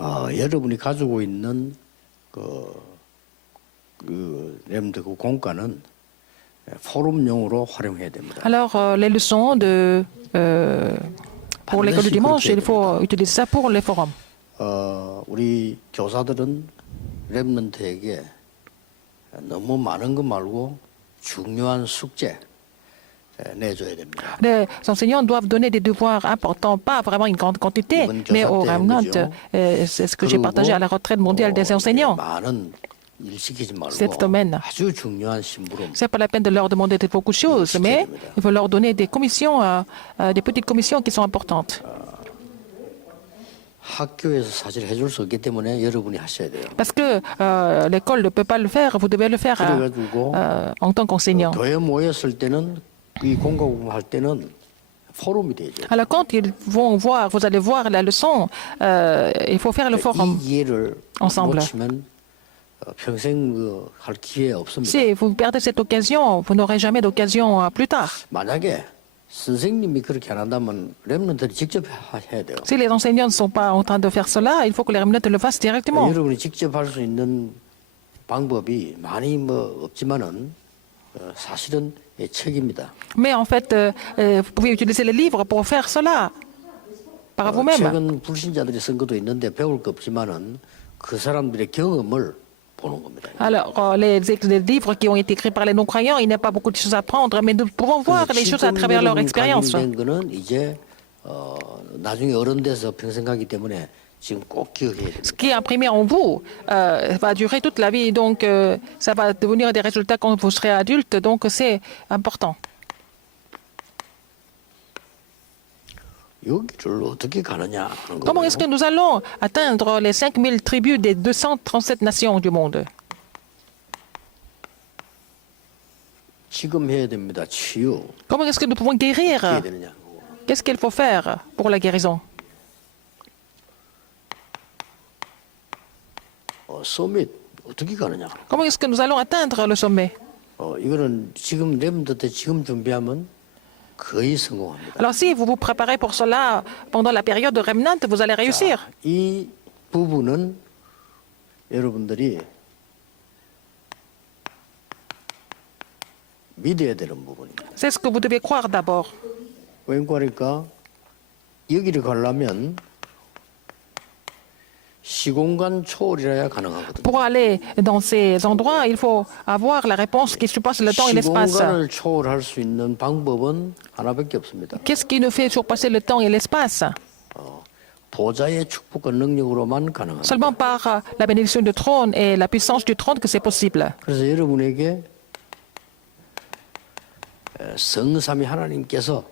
여러분이 가지고 있는 렘드 그 공간은 포럼용으로 활용해야 됩니다. Alors, les leçons pour l'école du dimanche, il faut utiliser ça pour les forums. 우리 교사들은 렘넌트에게 너무 많은 거 말고 중요한 숙제 내줘야 됩니다. Les enseignants doivent donner des devoirs importants, pas vraiment une grande quantité, mais au remnant. C'est ce que j'ai partagé à la retraite mondiale des enseignants. 많은 일 시키지 말고 Cet domaine. 아주 중요한 심부름. C'est pas la peine de leur demander de beaucoup de choses, mais il faut leur donner des commissions, des petites commissions qui sont importantes. 학교에서 사실 해줄 수 없기 때문에 여러분이 하셔야 돼요. Parce que l'école ne peut pas le faire, vous devez le faire 그래가지고 en tant qu'enseignant. 교회 모였을 때는 이 공과금 할 때는 포럼이 되죠. Alors quand ils vont voir, vous allez voir la leçon, il faut faire le forum. 이 기회를 ensemble. 놓치면 평생 할 기회 없습니다. Si vous perdez cette occasion, vous n'aurez jamais d'occasion plus tard. 만약에 선생님이 그렇게 안 한다면 렘넌트들이 직접 해야 돼요. Si les enseignants ne sont pas en train de faire cela, il faut que les remnants le fassent directement. 여러분이 직접 할 수 있는 방법이 많이 없지만은 사실은 책입니다. Mais en fait, vous pouvez utiliser les livres pour faire cela par vous-même. 책은 불신자들이 쓴 것도 있는데 배울 거 없지만은 그 사람들의 경험을 보는 겁니다. Alors, les livres qui ont été écrits par les non-croyants, il n'y a pas beaucoup de choses à apprendre, mais nous pouvons voir les choses à travers leur expérience. 된 거는 이제 나중에 어른 돼서 평생 가기 때문에 지금 꼭 기억해야 됩니다. Ce qui est imprimé en vous va durer toute la vie, donc ça va devenir des résultats quand vous serez adulte, donc c'est important. 여기를 어떻게 가느냐 하는 Comment est-ce que 거예요. nous allons atteindre les 5000 tribus des 237 nations du monde? 지금 해야 됩니다. 치유. Comment est-ce que nous pouvons 어떻게 해야 guérir? 되느냐. Qu'est-ce qu'il faut faire pour la guérison? 서밋 어떻게 가느냐. Comment est-ce que nous allons atteindre le sommet? 이거는 지금 렘넌트 때 지금 준비하면 거의 성공합니다. Alors si vous vous préparez pour cela pendant la période de remnant, vous allez réussir. 이 부분은 여러분들이 믿어야 되는 부분입니다. C'est ce que vous devez croire d'abord. 왠가니까 여기를 가려면 시공간 초월이라야 가능하거든요. Pour aller dans ces endroits, il faut avoir la réponse qui surpasse le temps et l'espace. 시공간을 초월할 수 있는 방법은 하나밖에 없습니다. Qu'est-ce qui nous fait surpasser le temps et l'espace? 보좌의 축복과 능력으로만 가능합니다. Seulement par la bénédiction du trône et la puissance du trône que c'est possible. 그래서 여러분에게 성삼위 하나님께서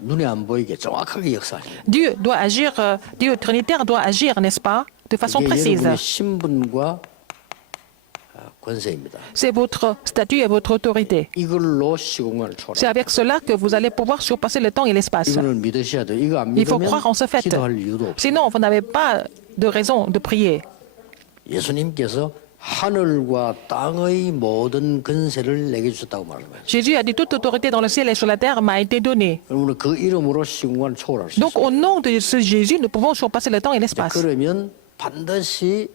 눈에 안 보이게 정확하게 역사하십니다. Dieu doit agir, Dieu trinitaire doit agir, n'est-ce pas, de façon 이게 précise. 여러분의 신분과 권세입니다. C'est votre statut et votre autorité. 이걸로 시공간을 C'est 초월합니다. avec cela que vous allez pouvoir surpasser le temps et l'espace. 이거는 믿으셔야 돼요. 이거 안 Il faut 믿으면 croire en ce fait. 기도할 이유도 없어요. Sinon, vous n'avez pas de raison de prier. 예수님께서 하늘과 땅의 모든 권세를 내게 주셨다고 말하는 거예요. Jésus a dit toute autorité dans le ciel et sur la terre m'a été donnée. 그러면 그 이름으로 시공간을 초월할 수 Donc, 있어요. au nom de ce Jésus, nous pouvons surpasser le temps et l'espace. 그러면 반드시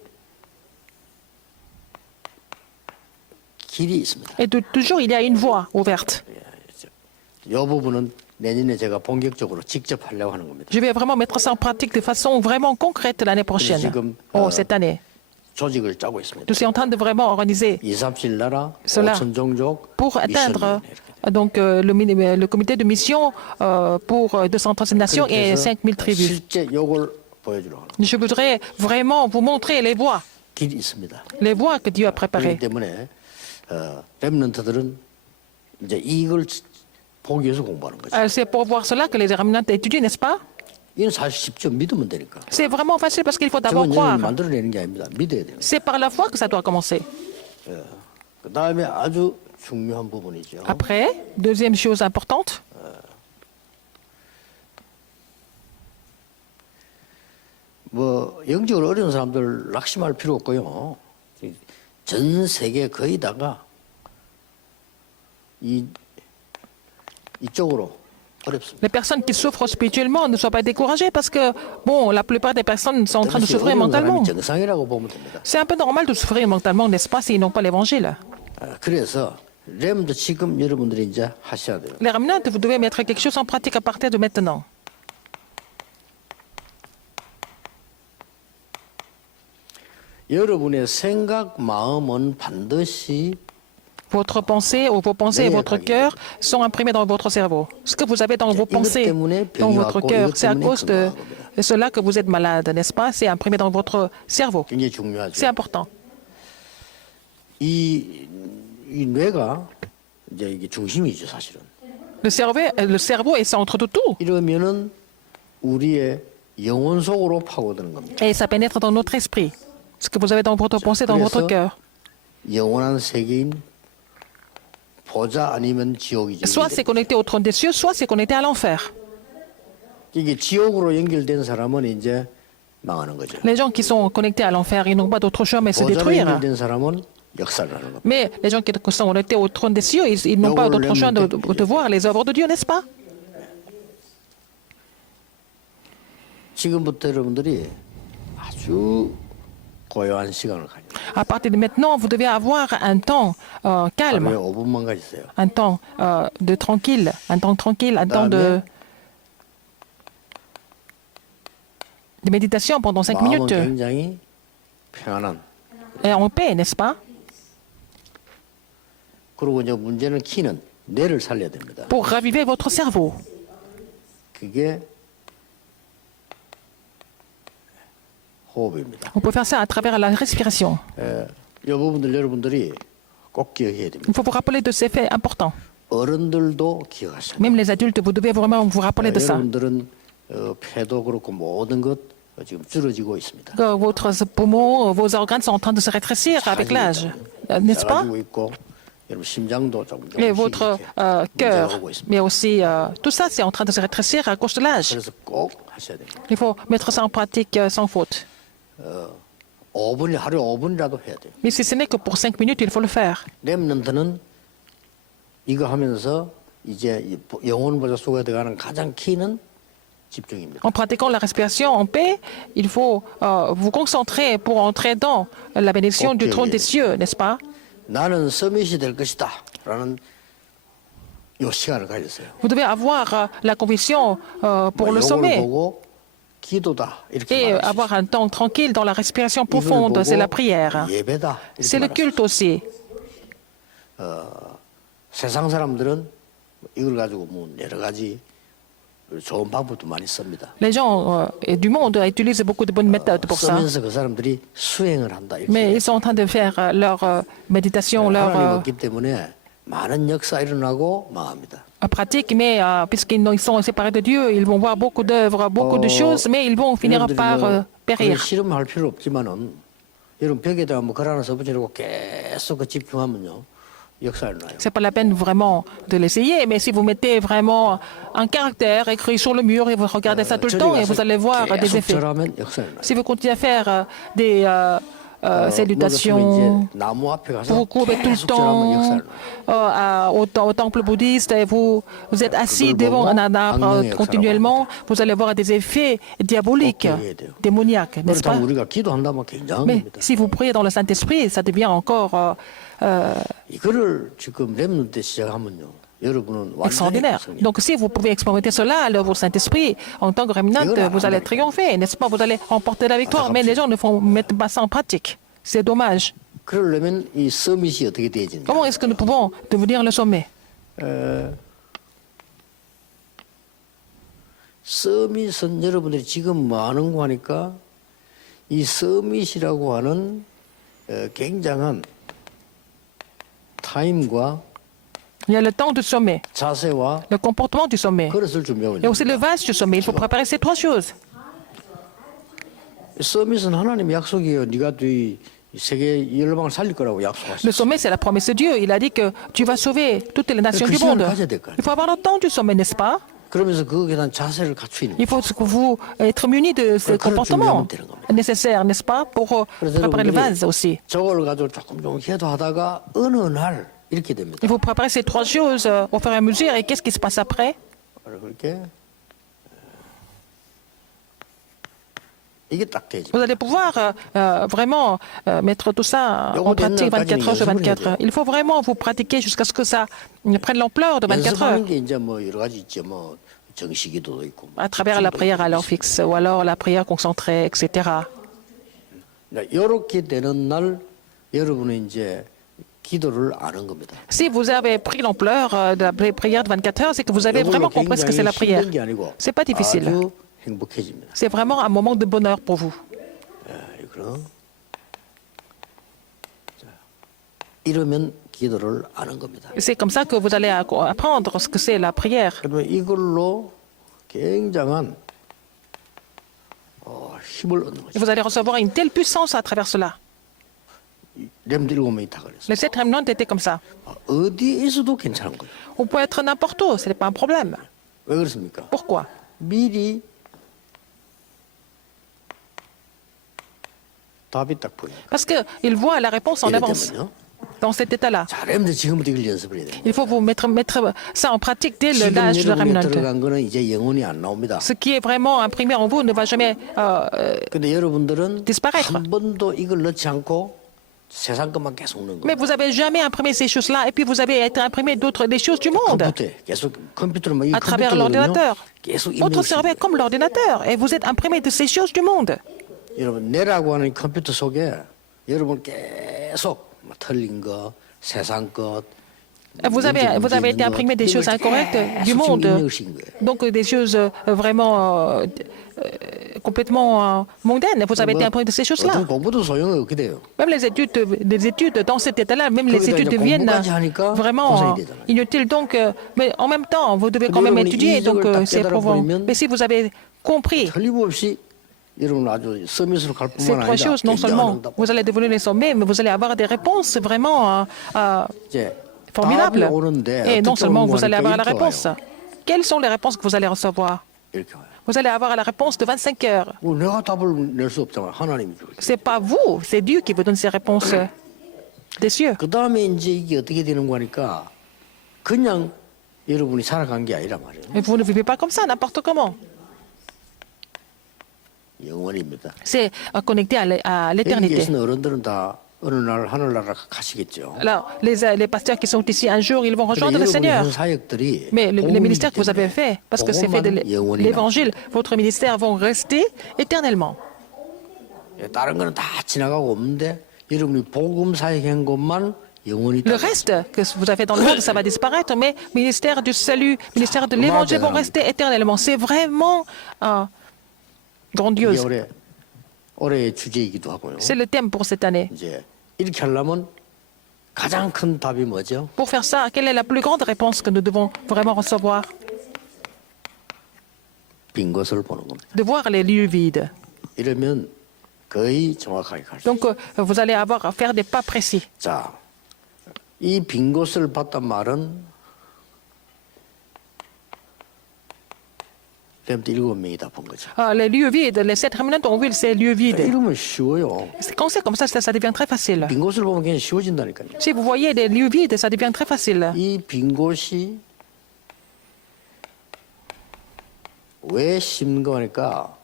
길이 있습니다. Et toujours, il y a une voie ouverte. 이 부분은 내년에 제가 본격적으로 직접 하려고 하는 겁니다. Je vais vraiment mettre ça en pratique de façon vraiment concrète l'année prochaine. Cette année. 조직을 짜고 있습니다. Je suis en train de vraiment organiser 2, 37 나라, Cela. 5천 종족, pour atteindre 미션위원회. donc, le comité de mission pour 237 nations et 5000 tribus. 실제 요걸 보여주려고 합니다. Je voudrais vraiment vous montrer les voies 길이 있습니다. que Dieu a 그렇기 préparées. 때문에 렘넌트들은 이제 이걸 보기 위해서 공부하는 거죠. C'est pour voir cela que les remnants étudient, n'est-ce pas? 이건 사실 쉽죠. 믿으면 되니까. C'est vraiment facile parce qu'il faut d'abord 저건 croire. 만들어내는 게 아닙니다. 믿어야 돼요. C'est par la foi que ça doit commencer. 그 다음에 아주 중요한 부분이죠. Après, deuxième chose importante, 영적으로 어려운 사람들 낙심할 필요 없고요. 전 세계 거의 다가 이쪽으로 어렵습니다. Les personnes qui souffrent spirituellement ne soient pas découragées parce que, bon, la plupart des personnes sont en train de 그것이 souffrir 어려운 mentalement. 사람이 정상이라고 보면 됩니다. C'est un peu normal de souffrir mentalement, n'est-ce pas, s'ils n'ont pas l'évangile. 그래서 렘도 지금 여러분들이 이제 하셔야 돼요. Les ramenantes, vous devez mettre quelque chose en pratique à partir de maintenant. 여러분의 생각, 마음은 반드시 Votre pensée ou vos pensées et votre cœur sont imprimés dans votre cerveau. Ce que vous avez dans vos pensées, dans votre cœur, c'est à cause de cela que vous êtes malade, n'est-ce pas? C'est imprimé dans votre cerveau. 굉장히 중요하죠. C'est important. 이 뇌가 이제 이게 중심이죠, 사실은. Le cerveau est centre de tout. 이러면은 우리의 영혼 속으로 파고드는 겁니다. Et ça pénètre dans notre esprit. Ce que vous avez dans votre pensée, dans votre cœur. 영원한 세계인 보좌 아니면 지옥이죠. Soit c'est connecté au trône des cieux, soit c'est connecté à l'enfer. 이게 지옥으로 연결된 사람은 이제 망하는 거죠. Les gens qui sont connectés à l'enfer, ils n'ont pas d'autre choix mais se 보좌로 détruire. 연결된 사람은 역사를 하는 겁니다. Mais les gens qui sont connectés au trône des cieux, ils n'ont pas d'autre choix de voir les œuvres de Dieu, n'est-ce pas? 지금부터 여러분들이 아주 고요한 시간을 가져요. À partir de maintenant, vous devez avoir un temps 하루에 calme, 5분만 가지세요. un temps de tranquille, un temps tranquille, un temps de méditation pendant 5 마음은 minutes. 굉장히 평안한. Et en paix, n'est-ce pas? 그리고 이제 문제는 키는 뇌를 살려야 됩니다. Pour raviver votre cerveau. 그게 호흡입니다. On peut faire ça à travers la respiration. 이 부분들 여러분들이 꼭 기억해야 됩니다. Il faut vous rappeler de ces faits importants. 어른들도 기억하셔야 돼요. Même les adultes, vous devez vraiment vous rappeler de ça. 여러분들은 폐도 그렇고 모든 것 지금 줄어지고 있습니다. Que votre poumon, vos organes sont en train de se rétrécir avec l'âge, n'est-ce pas? 작아지고 있고 여러분 심장도 조금 Et 조금씩 votre 이렇게 cœur, 문제가 오고 있습니다. mais aussi tout ça, c'est en train de se rétrécir à cause de l'âge. 그래서 꼭 하셔야 됩니다. Il faut mettre ça en pratique sans faute. 5분 하루에 5분이라도 해야 돼요. Mais si ce n'est que pour 5 minutes, il faut le faire. 렘넌트는 이거 하면서 이제 영혼 보좌 속에 들어가는 가장 키는 집중입니다. En pratiquant la respiration en paix, il faut vous concentrer pour entrer dans la bénédiction du trône des cieux, n'est-ce pas? 나는 서밋이 될 것이다 라는 요 시간을 가졌어요. Vous devez avoir la conviction pour le 요걸 sommet 보고 기도다 이렇게 et 말할 수 avoir un temps tranquille dans la respiration 있어요. 이걸 profonde, c'est la 보고 prière. 예배다 C'est 이렇게 le 말할 수 culte aussi. 있어요. 세상 사람들은 이걸 가지고 뭐 여러 가지 좋은 방법도 많이 씁니다. Les gens du monde utilisent beaucoup de bonnes méthodes pour ça. 쓰면서 그 사람들이 수행을 한다 이렇게. Mais ils sont en train de faire leur méditation, 하나님 leur 없기 때문에 많은 역사 일어나고 망합니다. pratique, mais puisqu'ils sont séparés de Dieu, ils vont voir beaucoup d'œuvres, beaucoup de choses, mais ils vont finir 여러분들이 par 그걸 périr. 실험할 필요 없지만은 여러분 벽에다가 뭐 글 하나 써붙이고 계속 그 집중하면요 역사 일어나요. C'est pas la peine vraiment de l'essayer, mais si vous mettez vraiment un caractère écrit sur le mur et vous regardez ça tout le temps, et vous allez voir des 계속 effets. 절하면 역사 일어나요. Si vous continuez à faire des salutations, 뭐 이제 나무 앞에 가서 vous courez tout le 계속 절하면 역사 temps 일어나요. au temple bouddhiste et vous êtes assis devant un arbre continuellement, vous allez voir des effets diaboliques, démoniaques, n'est-ce pas? 그렇다면 우리가 기도한다면 굉장한 Mais 겁니다. si vous priez dans le Saint-Esprit, ça devient encore 이거를 지금 렘넌트 때 시작하면요. 여러분은 완전히 extraordinaire. 성령. Donc si vous pouvez expérimenter cela à l'œuvre du Saint-Esprit, en tant que remnant, vous allez triompher, n'est-ce pas? Vous allez remporter la victoire, mais les gens ne mettent pas ça en pratique. C'est dommage. 그러려면 이 서밋이 어떻게 되어지는가? Comment est-ce que nous pouvons devenir le sommet? 서밋은 여러분들이 지금 뭐 하는 거 하니까 이 서밋이라고 하는 굉장한 타임과 Il y a le temps du sommet, 자세와 le comportement du sommet, 그릇을 준비하고 et 있는 aussi le vase du sommet. Il faut préparer ces trois choses. 서밋은 하나님의 약속이에요. 네가 이 세계 열방을 살릴 거라고 Le 약속하셨어요. sommet, c'est la promesse de Dieu. Il a dit que tu vas sauver toutes les nations du monde. Il faut avoir le temps du sommet, n'est-ce pas? 그러면서 거기에 대한 자세를 갖추는 Il faut que vous être muni de ce comportement nécessaire, n'est-ce pas, pour préparer le vase aussi. 저걸 가지고 조금 기도하다가 어느 날 이렇게 됩니다. Il faut préparer ces trois choses au fur et à mesure. Et qu'est-ce qui se passe après? 바로 그렇게 이게 딱 되죠. Vous allez pouvoir vraiment mettre tout ça en pratique 24 heures sur 24 heures. Il faut vraiment vous pratiquer jusqu'à ce que ça prenne l'ampleur de 24 heures. 연습하는 게 이제 뭐 여러 가지 있죠. 뭐 정시기도도 있고. 뭐 À travers la prière à l'heure fixe ou alors la prière concentrée, etc. 이렇게 되는 날 여러분은 이제 기도를 아는 겁니다. Si vous avez pris l'ampleur de la prière de 24 heures, c'est que vous avez vraiment compris ce que c'est la prière. 힘든 게 아니고 C'est pas difficile. 아주 행복해집니다. C'est vraiment un moment de bonheur pour vous. 그럼 이러면 기도를 아는 겁니다. C'est comme ça que vous allez apprendre ce que c'est la prière. 그러면 이걸로 굉장한 힘을 얻는 Et 거죠. vous allez recevoir une telle puissance à travers cela. 렘들 7명이 다 그랬어요. Les 7 remnants étaient comme ça. 어디에 있어도 괜찮은 거예요. On peut être n'importe où, ce n'est pas un problème. 왜 그렇습니까? Pourquoi? 미리 답이 딱 보여요. Parce qu'ils voient la réponse en avance. 이랬다면요. Dans cet état-là. 자, 렘들 지금부터 이걸 연습을 해야 돼요. Il faut vous mettre ça en pratique dès 지금 l'âge de 여러분이 remnant. 들어간 거는 이제 영혼이 안 나옵니다. Ce qui est vraiment imprimé en vous ne va jamais 근데 여러분들은 disparaître. 한 번도 이걸 넣지 않고 세상 것만 계속 넣는 Mais 거예요. vous n'avez jamais imprimé ces choses-là et puis vous avez été imprimé des choses du monde 컴퓨터에 계속 컴퓨터로 이 à travers 컴퓨터거든요. l'ordinateur. 계속 Votre 입력을 cerveau est comme l'ordinateur et vous êtes imprimé de ces choses du monde. 여러분 내라고 하는 컴퓨터 속에 여러분 계속 뭐 틀린 거, 세상 것, Vous avez été imprimé des choses incorrectes du monde, donc des choses vraiment complètement mondaines. Vous avez été imprimé de ces choses-là. 어떤 공부도 소용이 없게 돼요. Même les études dans cet état-là, même les études deviennent vraiment inutiles. Donc, mais en même temps, vous devez quand même étudier. Donc, c'est éprouvant. Mais si vous avez compris 틀림없이 여러분 아주 서밋으로 갈 ces 뿐만 trois 아니라 choses, non seulement vous allez devenir les sommets, mais vous allez avoir des réponses vraiment 이제 formidables. 답이 오는데 Et non 어떻게 seulement 오는 vous allez avoir la 거니까 réponse. 이렇게 와요. Quelles sont les réponses que vous allez recevoir? 이렇게 와요. Vous allez avoir la réponse de 25 heures. 내가 답을 낼 수 없잖아. 하나님이 주고. C'est pas vous, c'est Dieu qui vous donne ces réponses des cieux. 그 다음에 이제 이게 어떻게 되는 거니까 그냥 여러분이 살아간 게 아니라 말이에요. Mais vous ne vivez pas comme ça, n'importe comment. 영원입니다. C'est connecté à 여기 l'éternité. 계신 어른들은 다 어느 날 하늘나라 가시겠죠. Alors, les pasteurs qui sont ici, un jour, ils vont rejoindre le 여러분이 Seigneur. 한 사역들이 Mais les 복음이기 ministères que vous avez 때문에 faits, parce que c'est fait de 복음만 영원히 l'évangile, votre ministère vont rester éternellement. 남아요. 다른 거는 다 지나가고 없는데 여러분이 복음 사역한 것만 영원히 Le 남아요. reste que vous avez fait dans le monde, ça va disparaître, mais ministère du salut, ministère de l'évangile vont rester éternellement. C'est vraiment 이게 grandiose. 올해의 주제이기도 하고요. C'est le thème pour cette année. 이제 이렇게 하려면 가장 큰 답이 뭐죠? Pour faire ça, quelle est la plus grande réponse que nous devons vraiment recevoir? 빈 것을 보는 겁니다. De voir les lieux vides. 이러면 거의 정확하게 갈 수 있어요. Donc, vous allez avoir à faire des pas précis. 자, 이 빈 곳을 봤단 말은 그때부터 7명이 다 본 거죠. Les lieux vides, les 7 remnants ont vu ces lieux vides. 이러면 쉬워요. Quand c'est comme ça devient très facile. 빈 곳을 보면 그냥 쉬워진다니까요. Si vous voyez des lieux vides, ça devient très facile. 이 빈 곳이 왜 심는 거니까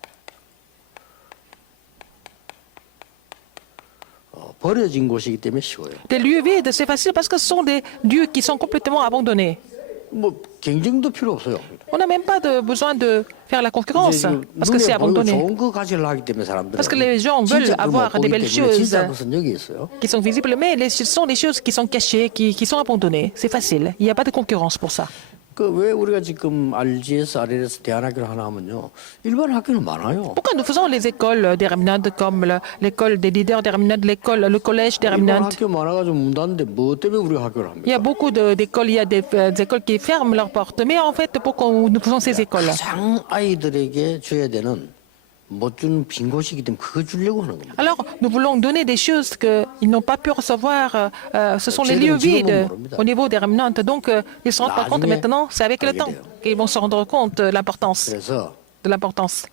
버려진 곳이기 때문에 쉬워요. Les lieux vides, c'est facile parce que ce sont des lieux qui sont complètement abandonnés. 뭐 경쟁도 필요 없어요. On n'a même pas besoin de faire la concurrence 이제 parce que c'est 눈에 보이고 abandonné. 좋은 거 가지려 하기 때문에 사람들은 Parce que les gens veulent 진짜 그거 못 avoir des 보기 belles 때문에 choses 진짜 것은 여기 있어요. qui sont visibles, mais ce sont des choses qui sont cachées, qui sont abandonnées. C'est facile. Il n'y a pas de concurrence pour ça. 그 왜 우리가 지금 RGS, RLS 대안학교를 하나 하면요. 일반 학교는 많아요. Pourquoi nous faisons les écoles des remnants comme l'école des leaders des remnants, le collège des 일반 remnants? 학교 많아가지고 문 닫는데 뭐 때문에 우리가 학교를 Il y a 합니까? beaucoup d'écoles, il y a des écoles qui ferment leurs portes. Mais en fait, pourquoi nous faisons ces écoles? 가장 아이들에게 줘야 되는 못 주는 빈 곳이기 때문에 그거 주려고 하는 겁니다. Alors, nous voulons donner des choses qu'ils n'ont pas pu recevoir. Ce sont les lieux vides au niveau des remnants. Donc, ils ne se rendent pas compte maintenant. C'est avec le temps qu'ils vont se rendre compte de l'importance. 그래서 De l'importance.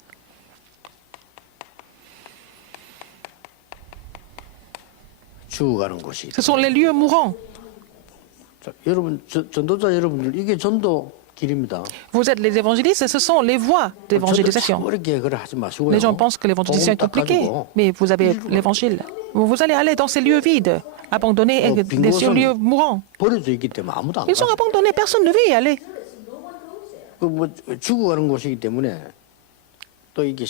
죽어가는 곳이. Ce sont les lieux mourants. 자, 여러분 전도자 여러분들 이게 전도 길입니다. Vous êtes les évangélistes et ce sont les voies d'évangélisation. 어렵게 그래 하지 마시고요. Les gens pensent que l'évangélisation est compliquée, mais vous avez l'évangile. Vous allez aller dans ces lieux vides, abandonnés, ces lieux mourants. 버려져 있기 때문에 아무도 안 Ils sont 가. abandonnés, personne ne veut y aller. 그뭐 죽어가는 곳이기 때문에 또 이게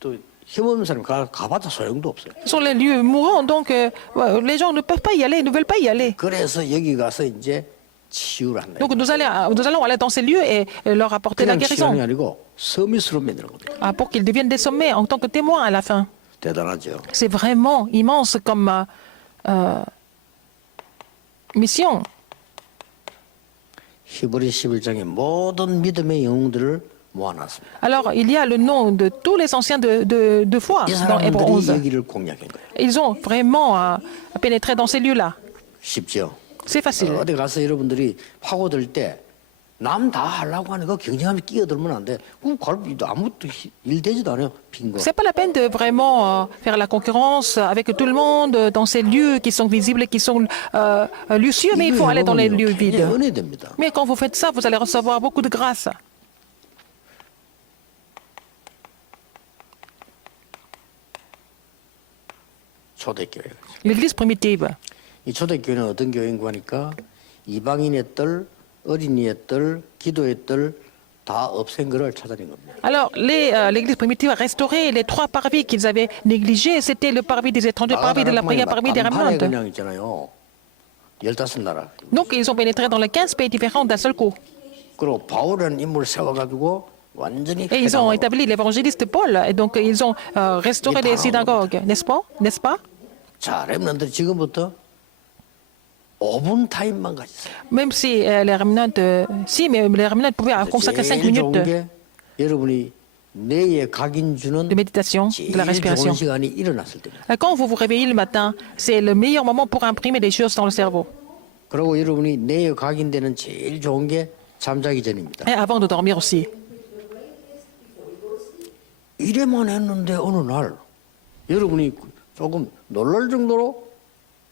또 힘없는 사람이 가봤자 소용도 없어요. Ce sont les lieux mourants, donc les gens ne peuvent pas y aller, ne veulent pas y aller. 그래서 여기 가서 이제 치유를 한다. Donc nous allons aller dans ces lieux et leur apporter la 그냥 guérison, 치유이 아니고 서밋으로 만드는 겁니다. pour qu'ils deviennent des sommets en tant que témoins à la fin. 대단하죠. C'est vraiment immense comme mission. 히브리 11장의 모든 믿음의 영웅들을 모아놨습니다. Alors, il y a le nom de tous les anciens de foi 이 dans Hébreux 사람들이 11. 여기를 공략한 거예요. Ils ont vraiment pénétré dans ces lieux-là. 쉽죠. C'est facile. 어디 가서 여러분들이 파고들 때 남 다 하려고 하는 거 경쟁하면 끼어들면 안 돼. 아무것도 일 되지도 않아요. 빈 거. C'est pas la peine de vraiment faire la concurrence avec tout le monde dans ces lieux qui sont visibles et qui sont lucieux, mais il faut aller dans les lieux vides. 은혜됩니다. Mais quand vous faites ça, vous allez recevoir beaucoup de grâce. 초대교회. L'Église primitive. 이 초대교회는 어떤 교회인가 하니까 이방인의 뜰, 어린이의 뜰, 기도의 뜰 다 없앤 거를 찾아낸 겁니다. Alors, l'Église primitive a restauré les trois parvis qu'ils avaient négligés. C'était le parvis des étrangers, le parvis de la prière, parvis des 간판에 remnants. 그냥 있잖아요. 15나라. Donc, ils ont pénétré dans les 15 pays différents d'un seul coup. 그리고 바울이라는 인물을 세워가지고 완전히 Et ils ont 회당으로. établi l'évangéliste Paul. Et donc, ils ont restauré les synagogues, n'est-ce pas? N'est-ce pas? 자, 렘넌트들이 지금부터 5분 타임만 가지세요. Même si les remnants, si, mais les remnants pouvaient consacrer 5 제일 좋은 minutes 게 여러분이 뇌에 각인 주는 de méditation, de la 제일 좋은 respiration. 시간이 일어났을 때입니다. Quand vous vous réveillez le matin, c'est le meilleur moment pour imprimer des choses dans le cerveau. 그리고 여러분이 뇌에 각인되는 제일 좋은 게 잠자기 전입니다. Et avant de dormir aussi. 이래만 했는데 어느 날 여러분이 조금 놀랄 정도로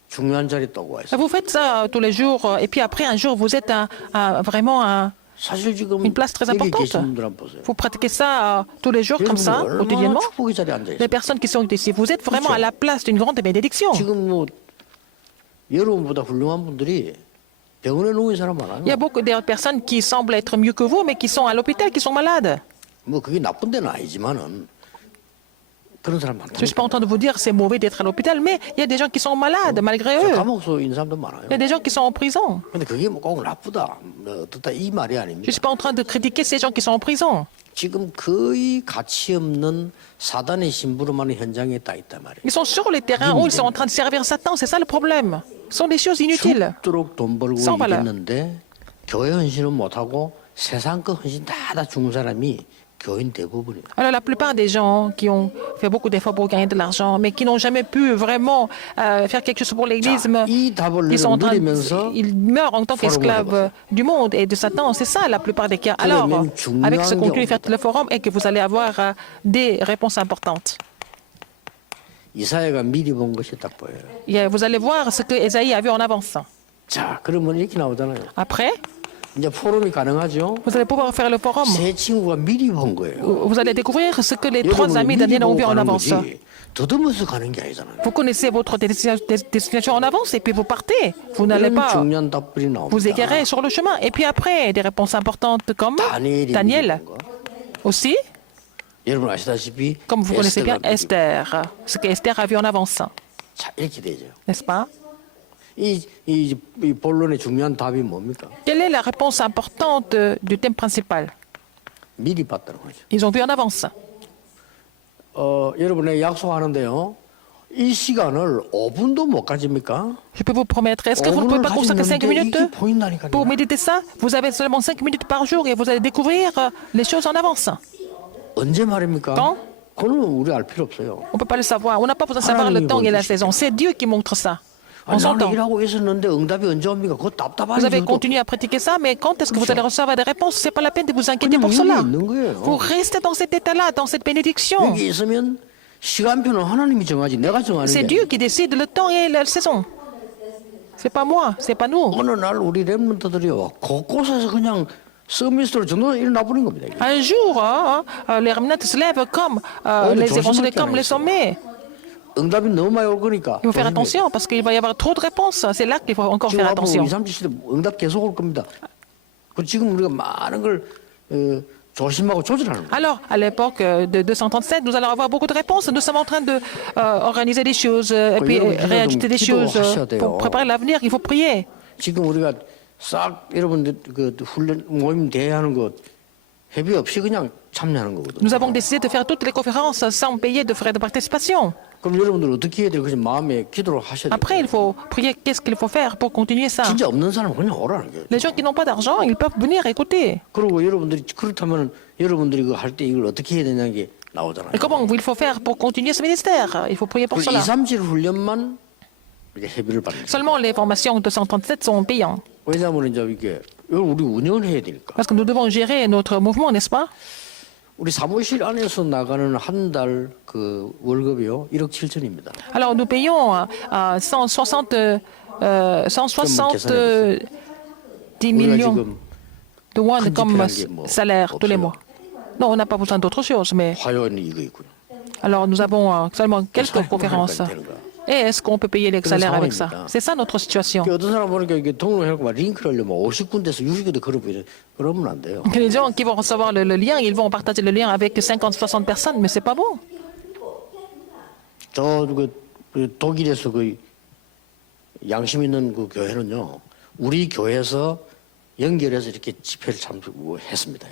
중요한 자리에 또 와 있어요. Vous faites ça tous les jours, et puis après, un jour, vous êtes vraiment à 사실 지금 une place très 여기 importante. 계신 분들 한번 보세요. Vous pratiquez ça tous les jours, comme 여러분이 ça, 얼마나 quotidiennement. 축복의 자리에 앉아 Les 있어요. personnes qui sont ici, vous êtes vraiment à la place d'une grande bénédiction. 지금 뭐 여러분보다 훌륭한 분들이 병원에 누운 사람 많아요. Il y a beaucoup de personnes qui semblent être mieux que vous, mais qui sont à l'hôpital, qui sont malades. 뭐 그게 나쁜 데는 아니지만은 그런 사람 많다. Je ne suis pas en train de vous dire que c'est mauvais d'être à l'hôpital, mais il y a des gens qui sont malades malgré eux. 감옥소 있는 사람도 많아요. Il y a des gens qui sont en prison. 근데 그게 뭐 꼭 나쁘다, 어떻다 이 말이 Je 아닙니다. ne suis pas en train de critiquer ces gens qui sont en prison. 지금 거의 가치 없는 사단의 심부름하는 현장에 딱 있단 말이에요. Ils sont sur les terrains où ils sont en train de servir Satan, c'est ça le problème. Ce sont des choses inutiles. 죽도록 돈 벌고 sans valeur. 이랬는데 교회 헌신은 못하고 세상 거 헌신 다 죽은 사람이 교인 대부분이에요. Alors la plupart des gens qui ont fait beaucoup d'efforts pour gagner de l'argent, mais qui n'ont jamais pu vraiment faire quelque chose pour l'Église, 자, 이 답을 ils sont en train 누리면서 ils meurent en tant qu'esclaves du monde et de Satan. C'est ça la plupart des cas. Alors, avec ce contenu, faites le forum et que vous allez avoir des réponses importantes. 이사야가 미리 본 것이 딱 보여요. Et vous allez voir ce que Ésaïe a vu en avance. 자, 그러면 이렇게 나오잖아요. Après, 이제 포럼이 가능하죠. vous allez pouvoir faire le forum. 세 친구가 미리 본 거예요. Vous allez découvrir ce que les trois 여러분이 amis 미리 Daniel ont 보고 vu en 가는 avance. 거지 더듬어서 가는 게 아니잖아요. Vous connaissez votre destination en avance et puis vous partez. Vous n'allez 이런 pas 중요한 답들이 vous 나옵니다. égarer sur le chemin. Et puis après, des réponses importantes comme 다니엘이 Daniel. 미리 본 거. Aussi, 여러분 아시다시피 comme vous connaissez bien, 에스더가 미리 Esther. Ce que Esther a vu en avance, 자, 이렇게 되죠. n'est-ce pas? 이 본론의 중요한 답이 뭡니까? Quelle est la réponse importante du thème principal? 미리 봤다는 거죠. Ils ont vu en avance. 여러분의 약속하는데요. 이 시간을 5분도 못 가집니까? Je peux vous promettre, est-ce que vous ne pouvez pas consacrer 5 minutes 이게 보인다니까요. pour méditer ça? Vous avez seulement 5 minutes par jour et vous allez découvrir les choses en avance. 언제 말입니까? Quand? 그거는 우리 알 필요 없어요. On ne peut pas le savoir. On n'a pas besoin de savoir le temps et la saison. C'est Dieu qui montre ça. En son 나는 temps. 일하고 있었는데 응답이 언제 옵니까? 그거 답답하지. Vous avez continué à pratiquer ça, mais quand est-ce que vous allez recevoir des réponses? C'est pas la peine de vous inquiéter pour cela. Vous restez dans cet état-là, dans cette bénédiction. 여기 있으면 시간표는 하나님이 정하지 내가 정하는 C'est 게 Dieu qui décide le temps et la saison. C'est pas moi, c'est pas nous. 어느 날 우리 렘넌트들이 곳곳에서 그냥 서밋으로 전도 일어나버린 겁니다. 이게. Un jour, les remnants se lèvent comme les évangéliques, comme les sommets. 응답이 너무 많이 올 거니까. Il faut faire 조심해야 돼요. attention parce qu'il va y avoir trop de réponses. C'est là qu'il faut encore 지금 faire 앞으로 attention. 2, 3, 7시대 응답 계속 올 겁니다. 그 지금 우리가 많은 걸 조심하고 조절하는 거예요. Alors, à l'époque de 237, nous allons avoir beaucoup de réponses. Nous sommes en train de organiser des choses et puis réajuster des choses pour préparer l'avenir. Il faut prier. 지금 우리가 싹 여러분들 그 훈련 모임 대회하는 거 회비 없이 그냥 참여하는 거거든요. Nous avons décidé de faire toutes les conférences sans payer de frais de participation. 그럼 여러분들 어떻게 해야 돼요? 그냥 마음에 기도를 하셔야 돼요. Après, il faut prier. Qu'est-ce qu'il faut faire pour continuer ça? 진짜 없는 사람은 그냥 오라는 거예요. Les gens qui n'ont pas d'argent, ils peuvent venir écouter. 그리고 여러분들이 그렇다면 여러분들이 그 할 때 이걸 어떻게 해야 되냐는 게 나오잖아요. Et comment il faut faire pour continuer ce ministère? Il faut prier pour 그 2, cela. 3질 훈련만 이렇게 회비를 받는 거예요. Seulement les formations de 137 sont payantes. 왜냐하면 이제 이게 이걸 우리 운영을 해야 되니까. Parce que nous devons gérer notre mouvement, n'est-ce pas? 우리 사무실 안에서 나가는 한 달 그 월급이요 1억 7천입니다. Alors nous payons 170 우리가 millions 지금 de won 큰 comme 집회한 게 뭐 salaire tous les 없어요. mois. Non, on n'a pas besoin d'autre chose, mais 화요일은 이거 있고요. alors nous avons seulement quelques 그래서 conférences. 되는 거야. Et est-ce qu'on peut payer les 그런 salaires avec ça? 상황입니다. C'est ça notre situation. 그 어떤 사람 보니까 이게 등록해놓고 막 링크를 하려면 50군데서 60군데 걸어보이래. 그러면 안 돼요. Les gens qui vont recevoir le lien, ils vont partager le lien avec 50, 60 personnes, mais c'est pas bon. 그 독일에서 그 양심 있는 그 교회는요, 우리 교회에서 연결해서 이렇게 집회를 참석했습니다.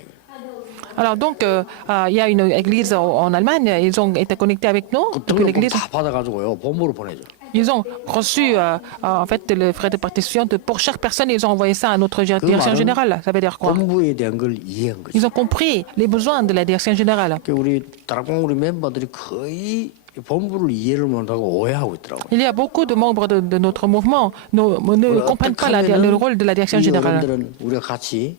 Alors donc, il y a une église en Allemagne, ils ont été connectés avec nous 그 depuis 등록금 l'église. 다 받아가지고요, 본부로 보내죠. Ils ont reçu en fait le frais de participation pour chaque personne. Ils ont envoyé ça à notre direction générale. Ça veut dire quoi? 본부에 대한 걸 이해한 거죠. Ils ont compris les besoins de la direction générale. 우리 다락방 우리 멤버들이 거의 본부를 이해를 못하고 오해하고 있더라고요. Il y a beaucoup de membres de notre mouvement ne comprennent pas le rôle de la direction 이 générale. 어른들은 우리가 같이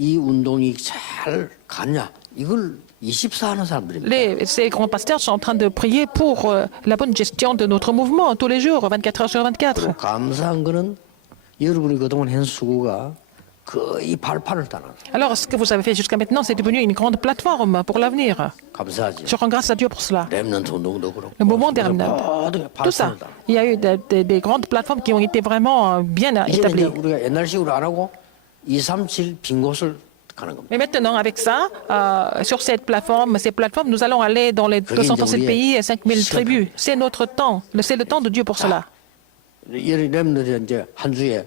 이 운동이 잘 갔냐 이걸 24 하는 사람들입니다. Ces grands pasteurs sont en train de prier pour la bonne gestion de notre mouvement tous les jours, 24 heures sur 24. 그리고 감사한 거는 여러분이 그동안 한 수고가 거의 발판을 따는 Alors, ce que vous avez fait jusqu'à maintenant, c'est devenu une grande plateforme pour l'avenir. 감사하죠. Je rends grâce à Dieu pour cela. 렘넌트 운동도 그렇고 Le mouvement des remnants, tout ça. Il y a eu des grandes plateformes qui ont été vraiment bien 이제 établies. 우리가 옛날식으로 안 하고 237 빈 곳을 가는 겁니다. Mais maintenant, avec ça, sur ces plateformes, nous allons aller dans les 237 pays et 5000 tribus. C'est notre temps. C'est le temps de Dieu pour cela. 이 렘넌트 이제 한 주에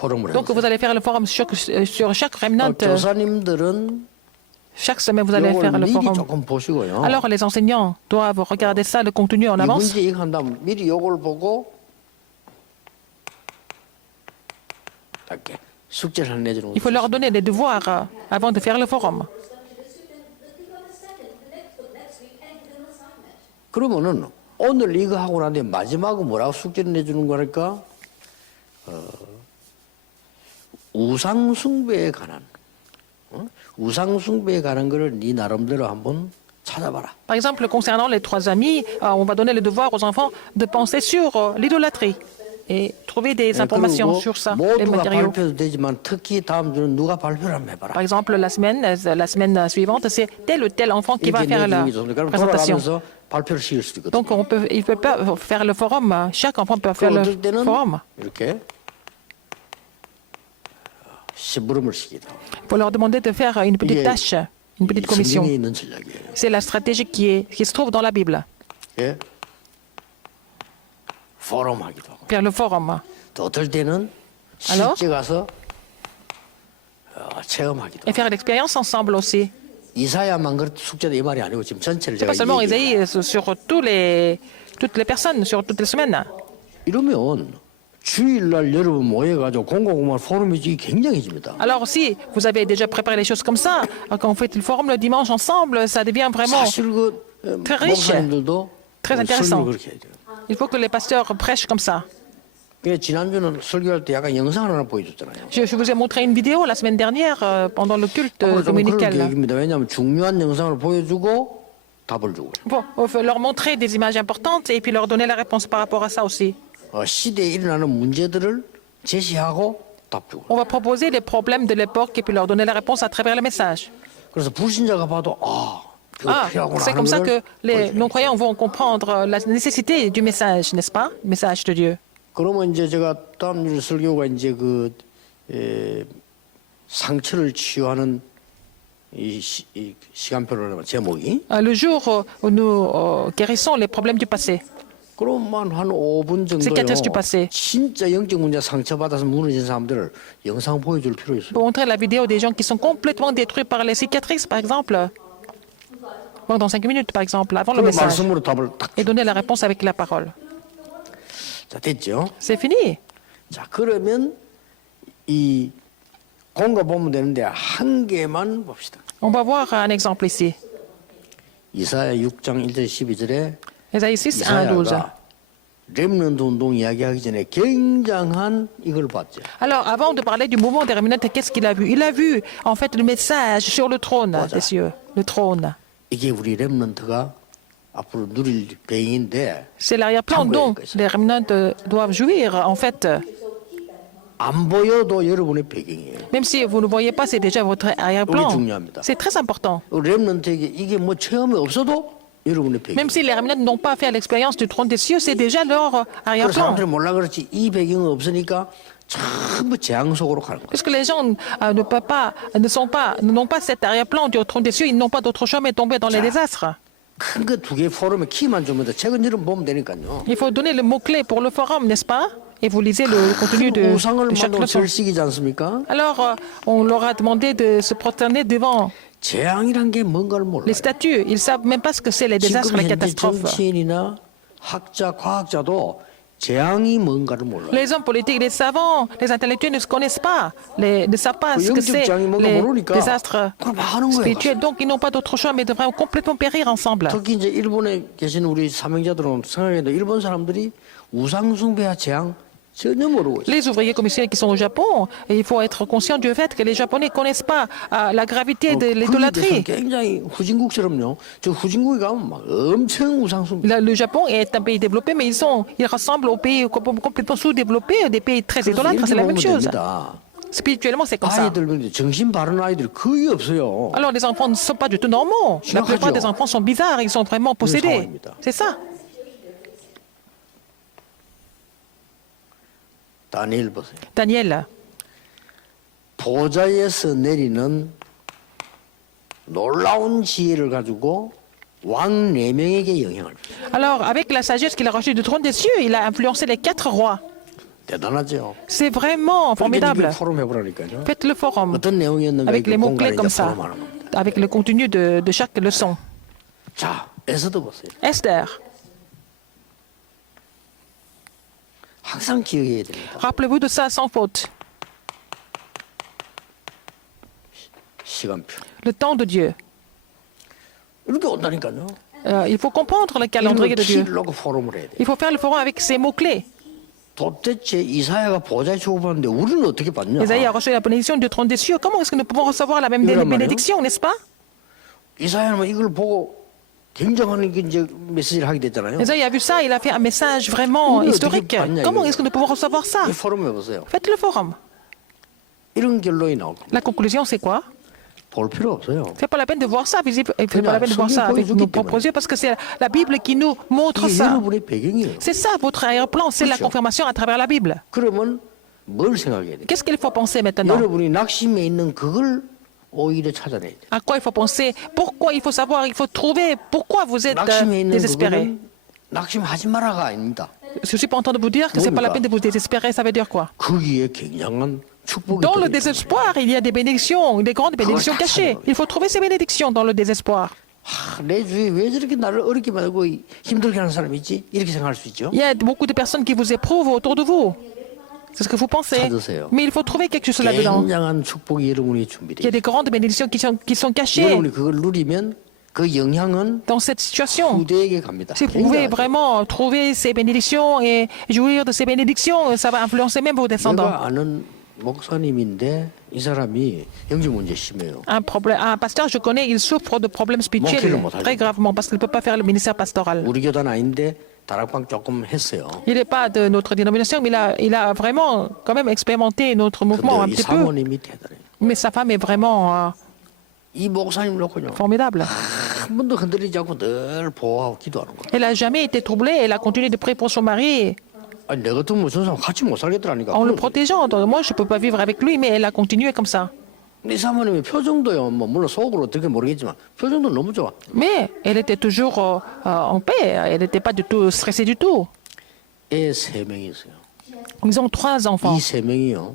포럼을 Donc, 해요. vous allez faire le forum sur chaque remnant. 교사님들은 Chaque semaine, vous allez 이걸 faire le 미리 forum. 조금 보시고요. Alors, les enseignants doivent regarder ça, le contenu en 이 avance. 문제 이거 한 다음 미리 요걸 보고 이렇게 숙제를 내주는 Il faut leur donner des devoirs avant de faire le forum. 그러면은 오늘 이거 하고 난 뒤에 마지막은 뭐라고 숙제를 내주는 거랄까? 우상 숭배에 관한 우상 숭배에 관한 거를 네 나름대로 한번 찾아봐라. Par exemple, concernant les trois amis, on va donner le devoir aux enfants de penser sur l'idolâtrie et trouver des informations sur ça, les 모두가 matériaux. 발표도 되지만 특히 다음 주는 누가 발표를 한번 해봐라. Par exemple, la semaine suivante, c'est tel ou tel enfant qui va 이렇게 faire la 내주는 게 좋습니다. 그럼 présentation. 돌아가면서 발표를 시킬 수도 있거든요. Donc, il peut pas faire le forum. Chaque enfant peut faire le 어떨 때는 forum. 이렇게 심부름을 시키다. Il faut leur demander de faire une petite tâche, une petite commission. 성경에 있는 전략이에요. C'est la stratégie qui se trouve dans la Bible. 예? 포럼하기도 하고. Faire le forum. 또 어떨 때는 Alors? 실제 가서 체험하기도 Et 하고. faire l'expérience ensemble aussi. 이사야만 그렇 숙제다 이 말이 아니고 지금 전체를 C'est 제가 pas seulement 얘기해요. Isaïe, sur toutes les personnes, sur toutes les semaines. 이러면 주일날 여러분 모여가지고 공공공만 포럼이 굉장해집니다. Alors si vous avez déjà préparé les choses comme ça, quand vous faites le forum le dimanche ensemble, ça devient vraiment 사실 그 très riche, 목사님들도 très intéressant. 설교 그렇게 해야 돼요. Il faut que les pasteurs prêchent comme ça. 그래 지난주는 설교할 때 약간 영상을 하나 보여줬잖아요. Je vous ai montré une vidéo la semaine dernière pendant le culte 앞으로 좀 그럴 dominical. 계획입니다. 왜냐하면 중요한 영상을 보여주고 답을 주고. Bon, il faut leur montrer des images importantes et puis leur donner la réponse par rapport à ça aussi. 시대에 일어나는 문제들을 제시하고 답 주고. On va proposer les problèmes de l'époque et puis leur donner la réponse à travers le message. 그래서 불신자가 봐도 Ah, c'est comme ça que les non-croyants vont comprendre la nécessité du message, n'est-ce pas? Le message de Dieu. 그러면 이제 제가 다음 주 설교가 이제 상처를 치유하는 이 시간표를 하면 제목이 Le jour où nous guérissons les problèmes du passé. 그러면 한 5분 Cicatrice du 정도요. passé. 진짜 영적 문제 상처받아서 무너진 사람들을 영상 보여줄 필요 있어요. Pour montrer la vidéo des gens qui sont complètement détruits par les cicatrices, par exemple. Bon, dans 5 minutes, par exemple, avant le 그 message. 말씀으로 답을 딱. Et donner la réponse avec la parole. 자, 됐죠? C'est fini. 자, 그러면 이 공과 보면 되는데 한 개만 봅시다. On va voir un exemple ici. 이사야 6장 1절 12절에 Ésaïe 6, 1 à 12. 이사야가 렘넌트 운동 이야기하기 전에 굉장한 이걸 봤죠. Alors, avant de parler du mouvement des rémunites, qu'est-ce qu'il a vu? Il a vu, en fait, le message sur le trône des cieux. Le trône. 이게 우리 렘넌트가 앞으로 누릴 배경인데 C'est l'arrière-plan dont les rémunites doivent jouir, en fait. 안 보여도 여러분의 배경이에요. Même si vous ne voyez pas, c'est déjà votre arrière-plan. C'est très important. 렘넌트에게 이게 뭐 체험이 없어도 여러분의 배경. Même si les rémunites n'ont pas fait l'expérience du trône des cieux, c'est déjà leur 그 arrière-plan. 사람들이 몰라 그렇지 이 배경이 없으니까 전부 재앙 속으로 가는 거예요. Puisque les gens n'ont pas cet arrière-plan du trône des cieux, ils n'ont pas d'autre choix mais de tomber dans les désastres. 큰 거 두 개 포럼에 키만 주면 돼. 책은 이름 보면 되니까요. Il faut donner le mot-clé pour le forum, n'est-ce pas? Et vous lisez le contenu 큰 우상을 de chaque 만들고 leçon. 절식이지 않습니까? Alors, on leur a demandé de se prosterner devant 재앙이란 게 뭔가를 몰라요. les statues. Ils ne savent même pas ce que c'est les désastres, 지금 les 현재 catastrophes. 정치인이나 학자, 과학자도 재앙이 뭔가를 몰라요. Les hommes politiques, les savants, les intellectuels ne se connaissent pas, ne savent pas ce que c'est les désastres spirituels. Donc, ils n'ont pas d'autre choix mais de vraiment complètement périr ensemble. 특히 이제 일본에 계신 우리 사명자들은 생각해도 일본 사람들이 우상 숭배와 재앙 전혀 모르고 있어요. Les ouvriers commissionnaires qui sont au Japon, et il faut être conscient du fait que les Japonais ne connaissent pas la gravité de l'idolâtrie. 굉장히 후진국처럼요. 저 후진국에 가면 막 엄청 우상 숭배. Le Japon est un pays développé, mais ils ressemblent aux pays complètement sous-développés, des pays très idolâtres. C'est la même chose. Spirituellement, c'est comme ça. 아이들 정신 바른 아이들이 거의 없어요. Alors, les enfants ne sont pas du tout normaux. La plupart des enfants sont bizarres, ils sont vraiment possédés. C'est ça. 다니엘 보세요. Daniel, 보좌에서 내리는 놀라운 지혜를 가지고 왕 4명에게 영향을 줬어요. alors, avec la sagesse qu'il a reçue du trône des cieux, il a influencé les 4 rois. 대단하죠. C'est vraiment formidable. 포럼 해보라니까요. Faites le forum 어떤 내용이었는가 avec les mots-clés 공간에 comme 이제 ça, 포럼하는 겁니다. avec le contenu de chaque leçon. 자, 에서도 보세요. Esther, 항상 기억해야 됩니다. rappelez-vous de ça sans faute. 시간표. Le temps de Dieu. 이렇게 온다니까요. Il faut comprendre le calendrier de 이런 Dieu. 키를 놓고 포럼을 해야 돼요. Il faut faire le forum avec ces mots-clés. 도대체 이사야가 보좌에 주고받는데 우리는 어떻게 받냐? Isaïe a reçu la bénédiction du trône des cieux. Comment est-ce que nous pouvons recevoir la même bénédiction, n'est-ce pas? 이사야는 이걸 보고 굉장한 이제 메시지를 하게 됐잖아요. Isaïe a vu ça, il a fait un message vraiment historique. Comment est-ce que nous pouvons recevoir ça? 이 포럼 해보세요. Faites le forum. 이런 결론이 나올 겁니다. La conclusion, c'est quoi? 볼 필요 없어요. C'est pas la peine de voir ça, c'est pas la peine de voir ça avec nos propres yeux parce que c'est la Bible qui nous montre 이게 ça. 여러분의 배경이에요. C'est ça votre arrière-plan, c'est la confirmation à travers la Bible. 그러면 뭘 생각해야 돼요? Qu'est-ce qu'il faut penser maintenant? 여러분이 낙심에 있는 그걸 오히려 찾아내야 돼요. À quoi il faut penser? Pourquoi il faut savoir? Il faut trouver pourquoi vous êtes 낙심에 있는 désespéré. 그거는 낙심하지 마라가 아닙니다. Je suis pas en train de vous dire que c'est pas la peine de vous désespérer. Ça veut dire quoi? 거기에 굉장한 축복이 Dans le 들어있어요. désespoir, il y a des bénédictions, des grandes bénédictions cachées. Il faut trouver ces bénédictions dans le désespoir. 내 주위에 왜 저렇게 나를 어렵게 만들고 힘들게 하는 사람이 있지? 이렇게 생각할 수 있죠. Il y a beaucoup de personnes qui vous éprouvent autour de vous. C'est ce que vous pensez. 찾으세요. Mais il faut trouver quelque chose là-dedans. 굉장한 축복이 여러분이 Il y 준비돼요. a des grandes bénédictions qui sont cachées 여러분이 그걸 누리면 그 영향은 dans cette situation. 후대에게 갑니다. Si vous pouvez vraiment trouver ces bénédictions et jouir de ces bénédictions, ça va influencer même vos descendants. 내가 아는 목사님인데 이 사람이 영적 문제 심해요. Un pasteur, je connais, il souffre de problèmes spirituels très gravement parce qu'il ne peut pas faire le ministère pastoral. 우리 교단 아닌데 다락방 조금 했어요. Il n'est pas de notre dénomination, mais il a vraiment quand même expérimenté notre mouvement un 근데 이 petit peu. 사모님이 대단해요. Mais sa femme est vraiment 이 목사님 놓고요. formidable. 한 번도 흔들리지 않고 늘 보호하고 기도하는 거예요. Elle n'a jamais été troublée. Elle a continué de prier pour son mari 아니, 내 같으면 저 사람 같이 못 살겠더라니까. en le protégeant. Donc, moi, je ne peux pas vivre avec lui, mais elle a continué comme ça. 이 사모님의 표정도요. 뭐 물론 속으로 어떻게 모르겠지만 표정도 너무 좋아. Mais elle était toujours en paix. Elle n'était pas du tout stressée du tout. 애 3명이 있어요. Ils ont 3 enfants. 이 3명이요.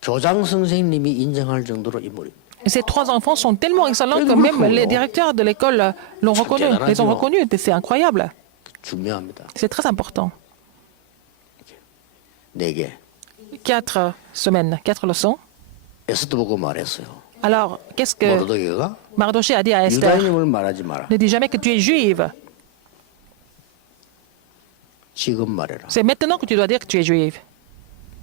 교장 선생님이 인정할 정도로 인물입니다. Et ces 3 enfants sont tellement excellents que même les directeurs de l'école l'ont reconnu. Les ont reconnus. C'est incroyable. 중요합니다. C'est très important. 4개. 4 semaines, 4 leçons. 에스더 보고 말했어요. Alors, qu'est-ce que 모르드게가 Mardoché a dit à Esther? 유다인임을 말하지 마라. Ne dis jamais que tu es juive. 지금 말해라. C'est maintenant que tu dois dire que tu es juive.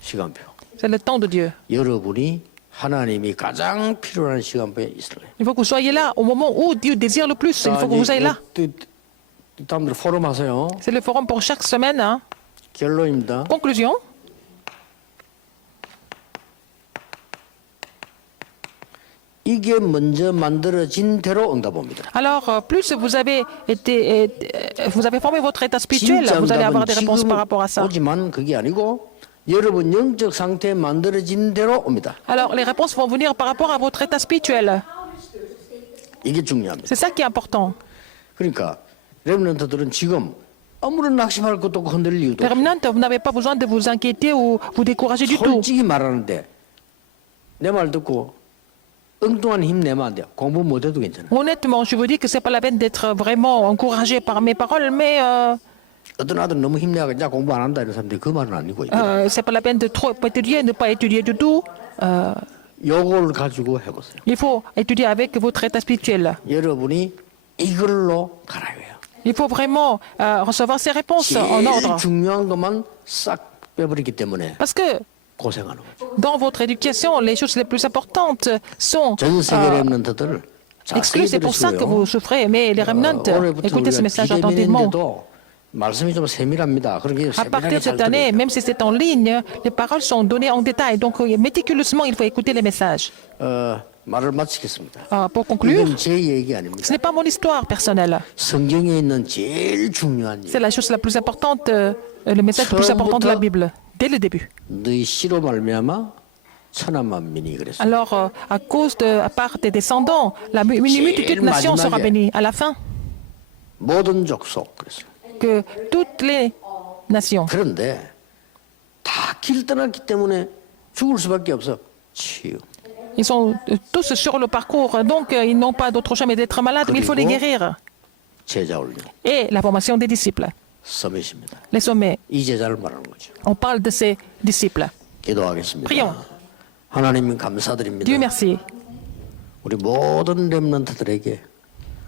시간표. C'est le temps de Dieu. 여러분이 하나님이 가장 필요한 시간표에 있을래요. Il faut que vous soyez là au moment où Dieu désire le plus. Il faut que vous soyez là. 다음들 포럼 하세요. C'est le forum pour chaque semaine. Hein. 결론입니다. Conclusion. 이게 먼저 만들어진 대로 응답합니다. Alors, plus vous avez vous avez formé votre état spirituel, 진짜 vous allez avoir 응답은 des réponses 지금 par rapport à ça. 오지만 그게 아니고 여러분 영적 상태에 만들어진 대로 옵니다. Alors, les réponses vont venir par rapport à votre état spirituel. 이게 중요합니다. C'est ça qui est important. 그러니까 렘넌트들은 지금 아무런 낙심할 것도 없고 흔들릴 이유도 Les 없어요. remnants, vous n'avez pas besoin de vous inquiéter ou vous décourager du tout. 솔직히 말하는데 내 말 듣고 엉뚱한 힘 내면 안 돼요. 공부 못해도 괜찮아요. Honnêtement, je vous dis que c'est pas la peine d'être vraiment encouragé par mes paroles, mais 어떤 아들은 너무 힘내가 이제 공부 안 한다 이런 사람들이 그 말은 아니고 c'est pas la peine de trop étudier, ne pas étudier du tout. 요걸 가지고 해보세요. Il faut étudier avec votre état spirituel. 여러분이 이걸로 가라요. Il faut vraiment recevoir ces réponses en 제일 ordre. 중요한 것만 싹 빼버리기 때문에 Parce que 고생하는 거죠. dans votre éducation, les choses les plus importantes sont 전 세계 렘넌트들 exclues. C'est pour ça que vous souffrez. Mais les remnants, écoutez ce message attentivement. 말씀이 좀 세밀합니다. 그러게 À partir de cette année, même si c'est en ligne, les paroles sont données en détail. Donc, méticuleusement, il faut écouter les messages. 말을 마치겠습니다. Pour conclure, 이건 제 얘기 아닙니다. ce n'est pas mon histoire personnelle. 성경에 있는 제일 중요한 C'est 얘기. la chose la plus importante, le message le plus important de la Bible, dès le début. 너희 씨로 말미암아 천한 만민이 그랬어요. Alors, à cause à part tes descendants, une multitude de nations sera bénie. À la fin, 모든 족속 그랬어요. que toutes les nations. 그런데 다 길 떠났기 때문에 죽을 수밖에 없어. 치유. Ils sont tous sur le parcours, donc ils n'ont pas d'autre choix mais d'être malades, mais il faut les guérir. 제자 훈련. Et la formation des disciples, 서밋입니다. les sommets. 이 제자를 말하는 거죠. On parle de ces disciples. 기도하겠습니다. Prions. 하나님 감사드립니다. Dieu merci. 우리 모든 렘넌트들에게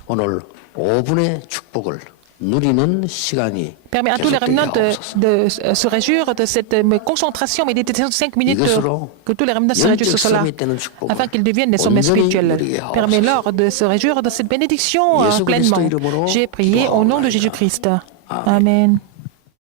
오늘 5분의 축복을 누리는 시간이 Permets à tous les 계속되게 remnants 하옵소서. de se réjouir de cette concentration, méditation de 5 minutes, 이것으로 que tous les remnants se réjouissent de 영적 cela, 섬이 되는 축복을 afin qu'ils deviennent des sommets 온전히 spirituels. 누리게 하옵소서. Permets-leur de se réjouir de cette bénédiction 예수 그리스도 pleinement. 이름으로 J'ai prié au nom de 기도하옵나이다. Jésus-Christ. 아멘. Amen.